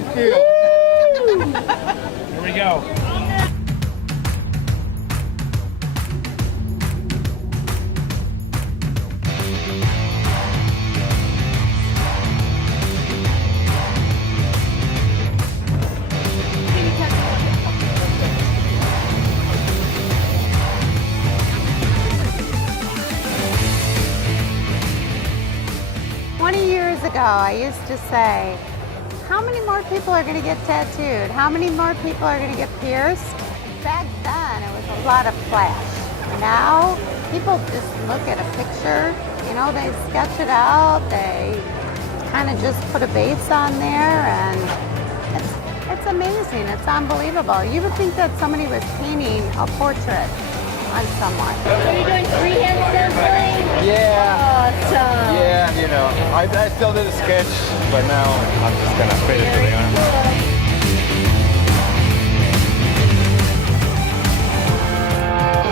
and feel. Here we go. Years ago, I used to say, how many more people are going to get tattooed? How many more people are going to get pierced? Back then, it was a lot of flash. Now, people just look at a picture, you know, they sketch it out, they kind of just put a base on there, and it's amazing, it's unbelievable. You would think that somebody was painting a portrait on someone. Are you doing freehand stenciling? Yeah. Awesome. Yeah, you know, I still did a sketch, but now I'm just gonna fit it to the arm.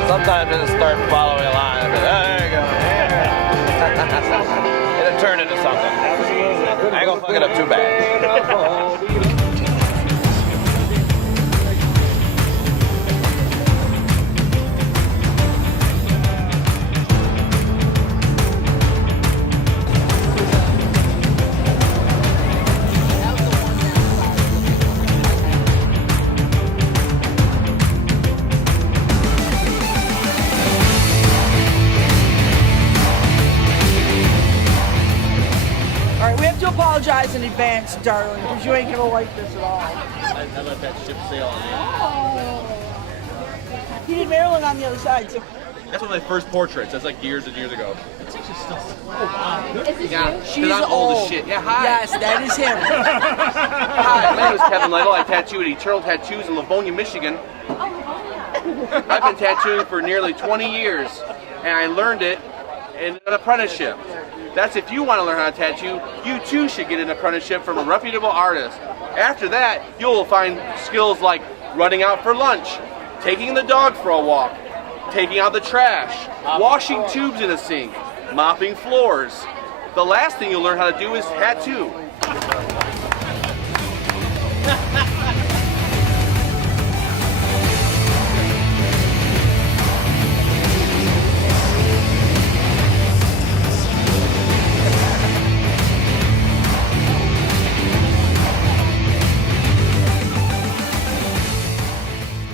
Sometimes it'll start following a line. I'll be like, oh, there you go. Yeah. It'll turn into something. I ain't gonna fuck it up too bad. Apologize in advance, darling, because you ain't gonna like this at all. I let that ship sail on me. Oh. He did Maryland on the other side, so. That's one of my first portraits. That's like years and years ago. It's actually still. Oh wow. Yeah, she's I'm old as shit. Yeah, hi. Yes, that is him. Hi, my name is Kevin Lytle. I tattoo at Eternal Tattoos in Livonia, Michigan. I've been tattooing for nearly 20 years, and I learned it in an apprenticeship. That's if you want to learn how to tattoo, you too should get an apprenticeship from a reputable artist. After that, you'll find skills like running out for lunch, taking the dog for a walk, taking out the trash, washing tubes in a sink, mopping floors. The last thing you'll learn how to do is tattoo.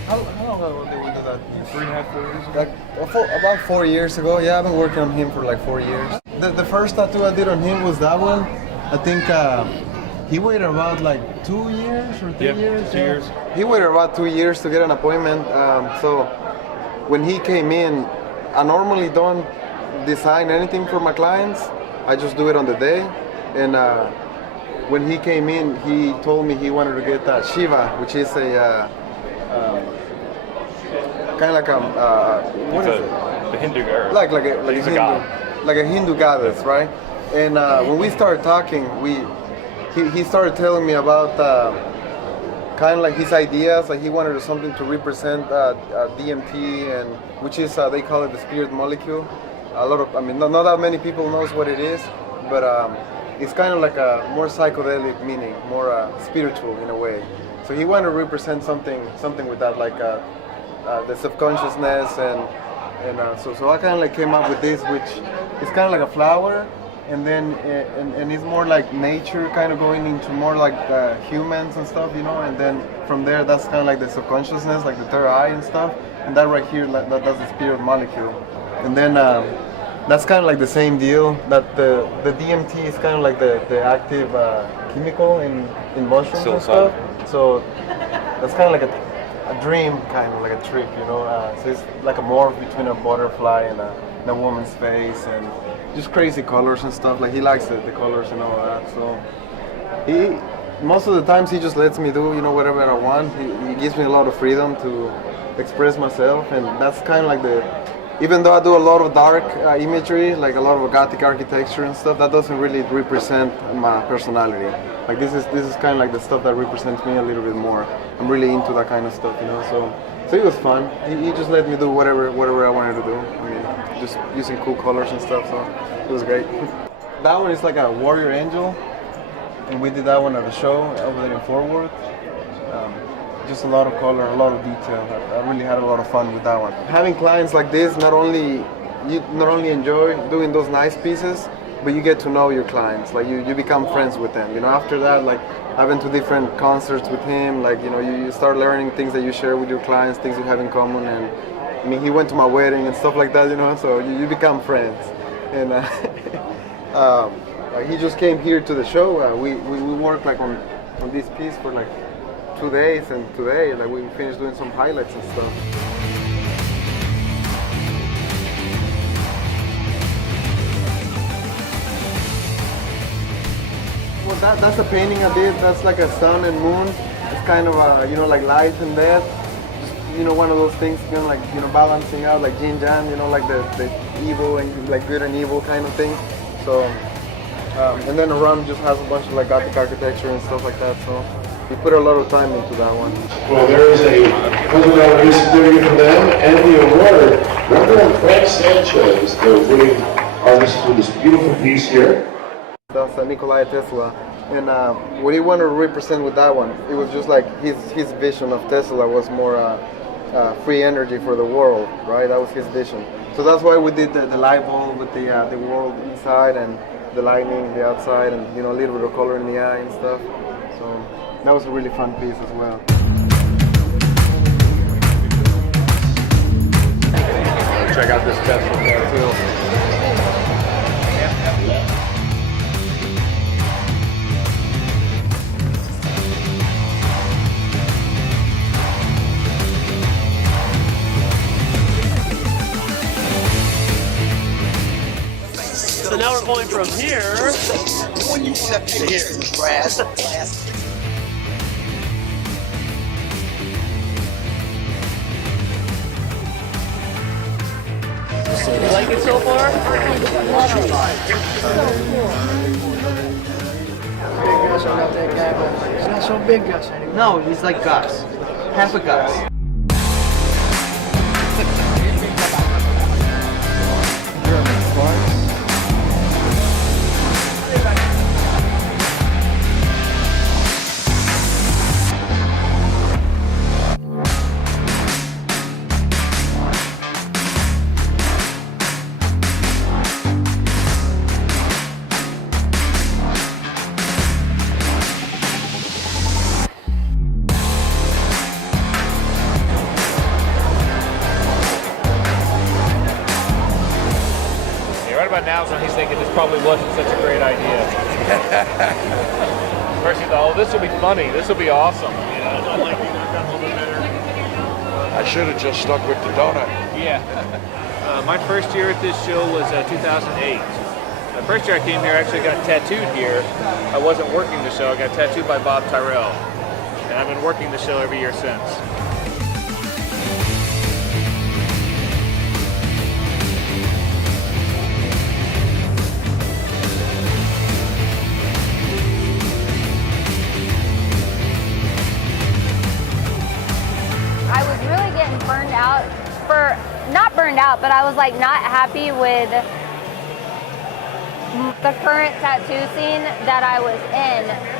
How long ago did we do that? 3.5, 4 years ago? About 4 years ago. Yeah, I've been working on him for like 4 years. The first tattoo I did on him was that one. I think he waited about like 2 years or 3 years. 2 years. He waited about 2 years to get an appointment. So when he came in, I normally don't design anything for my clients. I just do it on the day. And when he came in, he told me he wanted to get Shiva, which is a kind of like what is it? The Hindu girl. Like a Hindu, god. like a Hindu goddess, right? And when we started talking, he started telling me about kind of like his ideas. Like he wanted something to represent DMT, and which is they call it the spirit molecule. Not that many people knows what it is, but it's kind of like a more psychedelic meaning, more spiritual in a way. So he wanted to represent something with that, like the subconsciousness, and so I kind of like came up with this, which is kind of like a flower, and then and it's more like nature, kind of going into more like humans and stuff, you know. And then from there, that's kind of like the subconsciousness, like the third eye and stuff. And that right here, that's the spirit molecule. And then that's kind of like the same deal. That the DMT is kind of like the active chemical in mushrooms and stuff. So that's kind of like a dream, kind of like a trip, you know. So it's like a morph between a butterfly and a woman's face, and just crazy colors and stuff. Like he likes the colors and all that. So most of the times he just lets me do, you know, whatever I want. He gives me a lot of freedom to express myself, and that's kind of like even though I do a lot of dark imagery, like a lot of Gothic architecture and stuff, that doesn't really represent my personality. Like this is kind of like the stuff that represents me a little bit more. I'm really into that kind of stuff, you know. So it was fun. He just let me do whatever I wanted to do. I mean, just using cool colors and stuff. So it was great. That one is like a warrior angel. and we did that one at the show over there in Fort Worth. Just a lot of color, a lot of detail. I really had a lot of fun with that one. Having clients like this, you not only enjoy doing those nice pieces, but you get to know your clients. Like you become friends with them. You know, after that, like I've been to different concerts with him. Like, you know, you start learning things that you share with your clients, things you have in common. And I mean, he went to my wedding and stuff like that. You know, so you become friends. And he just came here to the show. We worked like on this piece for like 2 days, and today like we finished doing some highlights and stuff. Well, that's a painting I did. That's like a sun and moon. It's kind of you know, like life and death. Just, you know, one of those things, you know, like, you know, balancing out, like yin yang, you know, like the evil and like good and evil kind of thing. So, and then around just has a bunch of like Gothic architecture and stuff like that. So we put a lot of time into that one. Well, there is a $100 certificate for them and the award. Reverend Frank Sanchez, the winning artist for this beautiful piece here. That's Nikola Tesla. And what he wanted to represent with that one, it was just like his vision of Tesla was more free energy for the world, right? That was his vision. So that's why we did the light bulb with the world inside and the lightning the outside, and, you know, a little bit of color in the eye and stuff. So that was a really fun piece as well. Check out this Tesla tattoo. So now we're going from here to here. You like it so far? He's not so big, Gus, anymore. No, he's like Gus. Half a Gus. Right now, so he's thinking this probably wasn't such a great idea. First he thought, oh, this will be funny, this will be awesome. You know, I like you knocked out a little bit better. I should have just stuck with the donut. Yeah. My first year at this show was 2008. The first year I came here, I actually got tattooed here. I wasn't working the show, I got tattooed by Bob Tyrell. And I've been working the show every year since. Not burned out, but I was like not happy with the current tattoo scene that I was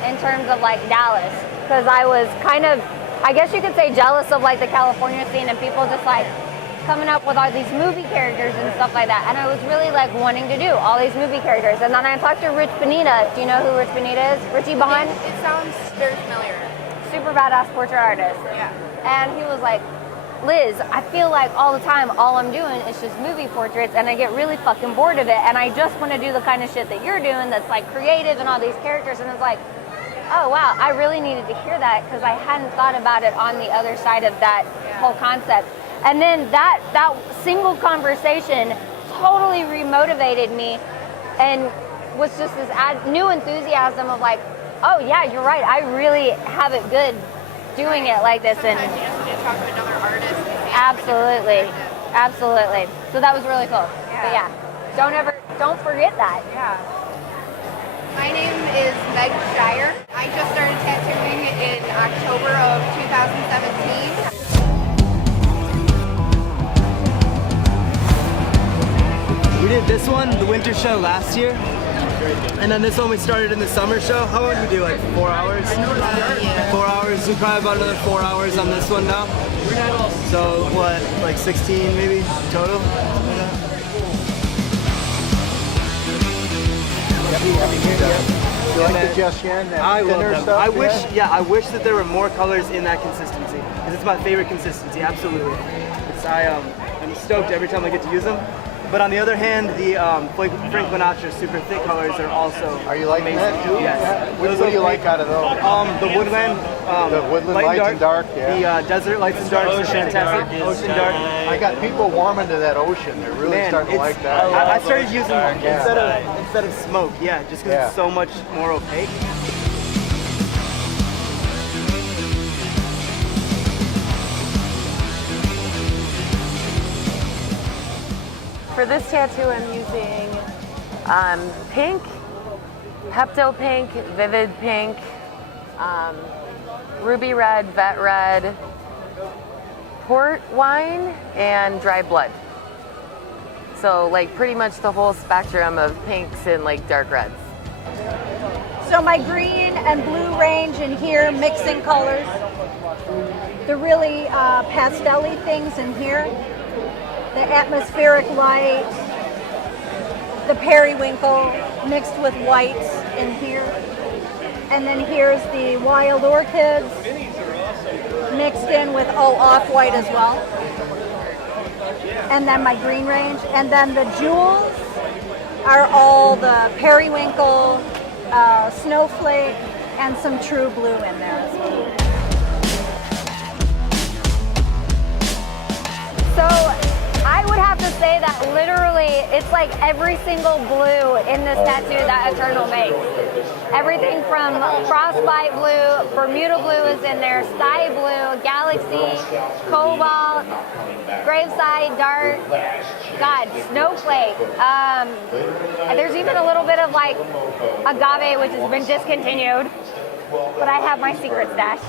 in terms of like Dallas, because I was kind of, I guess you could say, jealous of like the California scene and people just like coming up with all these movie characters and stuff like that, and I was really like wanting to do all these movie characters. And then I talked to Rich Bonita. Do you know who Rich Bonita is? Richie Bond? It sounds very familiar. Super badass portrait artist. Yeah. And he was like, Liz, I feel like all the time all I'm doing is just movie portraits, and I get really fucking bored of it, and I just want to do the kind of shit that you're doing that's like creative and all these characters. And it's like, oh wow, I really needed to hear that, because I hadn't thought about it on the other side of that whole concept. And then that single conversation totally remotivated me and was just this new enthusiasm of like, oh yeah, you're right, I really have it good doing it like this. And Talk to another artist. absolutely. So that was really cool. But yeah, don't forget that. Yeah. My name is Meg Shire. I just started tattooing in October of 2017. We did this one, the winter show last year. And then this one we started in the summer show. How long did we do? Like 4 hours? 4 hours. We probably about another 4 hours on this one now. So what, like 16 maybe total? You like the Just Yen? I love them. I wish that there were more colors in that consistency, because it's my favorite consistency. Absolutely. I'm stoked every time I get to use them. But on the other hand, the Franklin Ultra super thick colors are also liking that too? Yes. What do you like out of those? The Woodland, lights and dark, yeah. The Desert Lights and Darks are fantastic. Ocean Dark. I got people warming to that ocean. They're really starting to like that. I started using them instead of smoke, just because it's so much more opaque. For this tattoo, I'm using pink, Pepto pink, vivid pink, ruby red, vet red, port wine, and dry blood. So like pretty much the whole spectrum of pinks and like dark reds. So my green and blue range in here, mixing colors. The really pastel-y things in here. The atmospheric light, the periwinkle mixed with whites in here. And then here's the wild orchids mixed in with off-white as well. And then my green range. And then the jewels are all the periwinkle, snowflake, and some true blue in there as well. So I would have to say that literally it's like every single blue in this tattoo that Eternal makes. Everything from Frostbite blue, Bermuda blue is in there, Sky blue, Galaxy, Cobalt, Graveside dark, God, Snowflake. There's even a little bit of like Agave, which has been discontinued. But I have my secret stash.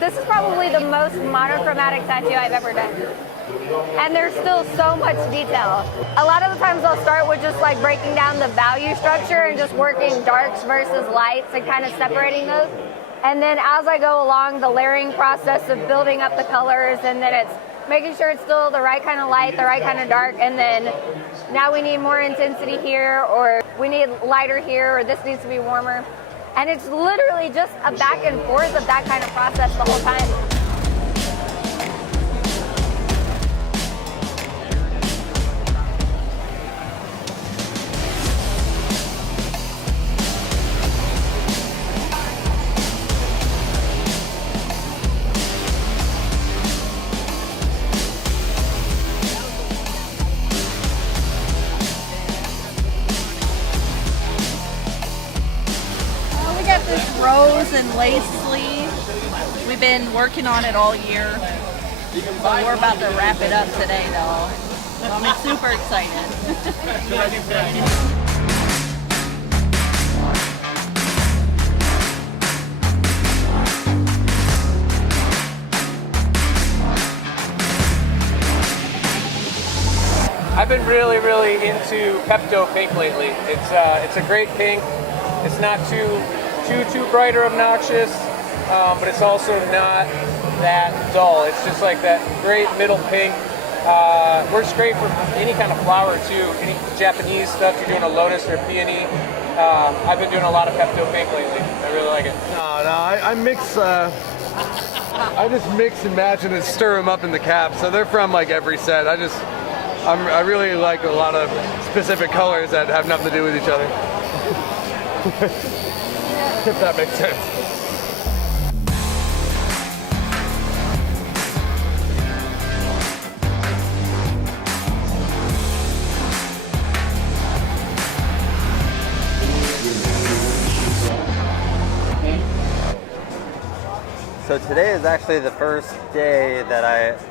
This is probably the most monochromatic tattoo I've ever done. And there's still so much detail. A lot of the times I'll start with just like breaking down the value structure and just working darks versus lights and kind of separating those. And then as I go along, the layering process of building up the colors, and then it's making sure it's still the right kind of light, the right kind of dark, and then now we need more intensity here, or we need lighter here, or this needs to be warmer. And it's literally just a back and forth of that kind of process the whole time. Rose and lace sleeve. We've been working on it all year. So we're about to wrap it up today though. So I'm super excited. I've been really into Pepto pink lately. It's a great pink. It's not too bright or obnoxious, but it's also not that dull. It's just like that great middle pink. Works great for any kind of flower too. Any Japanese stuff, you're doing a lotus or a peony. I've been doing a lot of Pepto pink lately. I really like it. I mix. I just mix and match and then stir them up in the cap. So they're from like every set. I really like a lot of specific colors that have nothing to do with each other. If that makes sense. So today is actually the first day that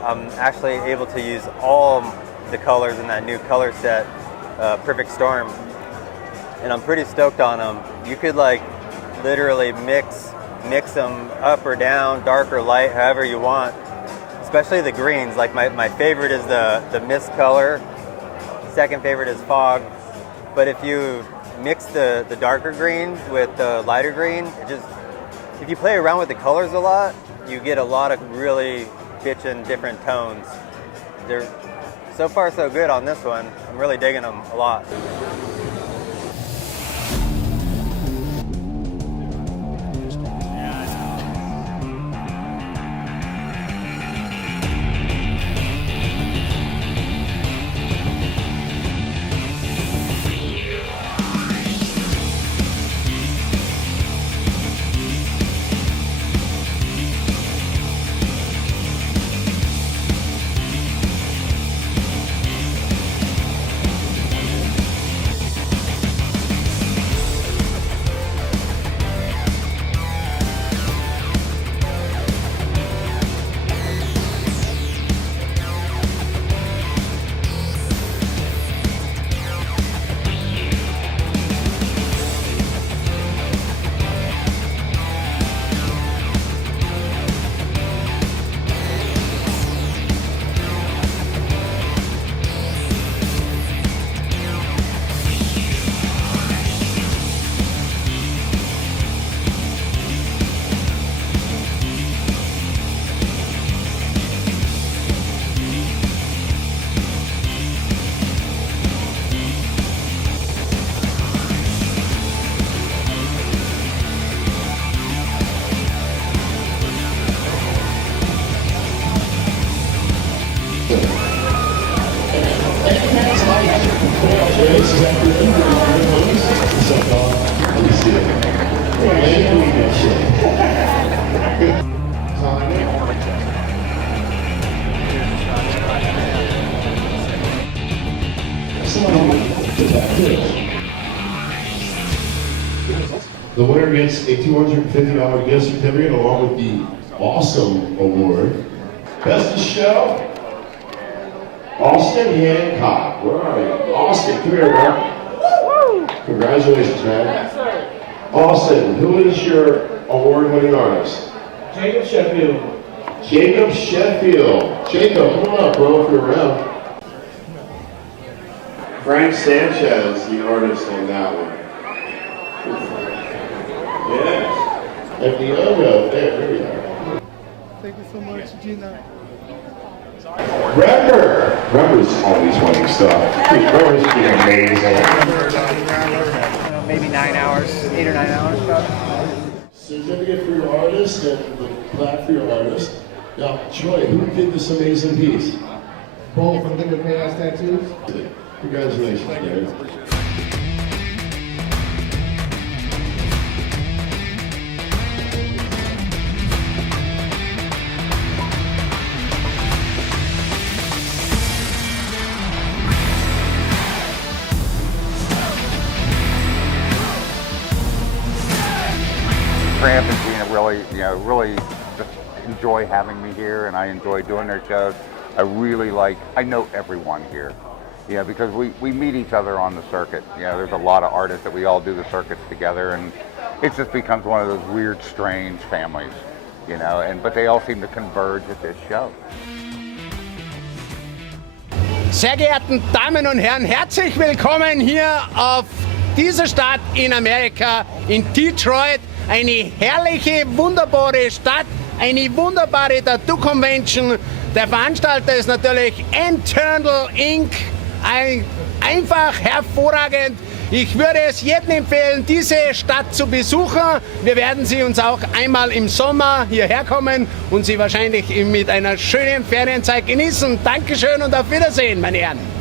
I'm actually able to use all the colors in that new color set, Perfect Storm. And I'm pretty stoked on them. You could like literally mix them up or down, dark or light, however you want. Especially the greens. Like my favorite is the mist color. Second favorite is fog. But if you mix the darker green with the lighter green. If you play around with the colors a lot, you get a lot of really bitchin' different tones. They're so far so good on this one. I'm really digging them a lot. The winner gets a $250 gift certificate along with the Awesome Award. Best of show, Austin Hancock. Where are you? Austin, come here, bro. Congratulations, man. Yes, sir. Austin, who is your award-winning artist? Jacob Sheffield. Jacob Sheffield. Jacob, come on up, bro, if you're around. Frank Sanchez, the artist on that one. Yes. And Diogo, there we are. Thank you so much, Gina. Rember's always winning stuff. Rember's amazing. Maybe 9 hours, 8 or 9 hours probably. Certificate for your artist and the plaque for your artist. Now, Troy, who did this amazing piece? Paul from Liquid Chaos Tattoos. Congratulations, man. Tramp and Gina really just enjoy having me here, and I enjoy doing their shows. I know everyone here, because we meet each other on the circuit. There's a lot of artists that we all do the circuits together, and it just becomes one of those weird, strange families, but they all seem to converge at this show. Sehr geehrten Damen und Herren, herzlich willkommen hier auf dieser Stadt in Amerika, in Detroit. Eine herrliche, wunderbare Stadt, eine wunderbare Tattoo-Convention. Der Veranstalter ist natürlich Internal Inc. Einfach hervorragend. Ich würde es jedem empfehlen, diese Stadt zu besuchen. Wir werden sie uns auch einmal im Sommer hierher kommen und sie wahrscheinlich mit einer schönen Ferienzeit genießen. Dankeschön und auf Wiedersehen, meine Herren.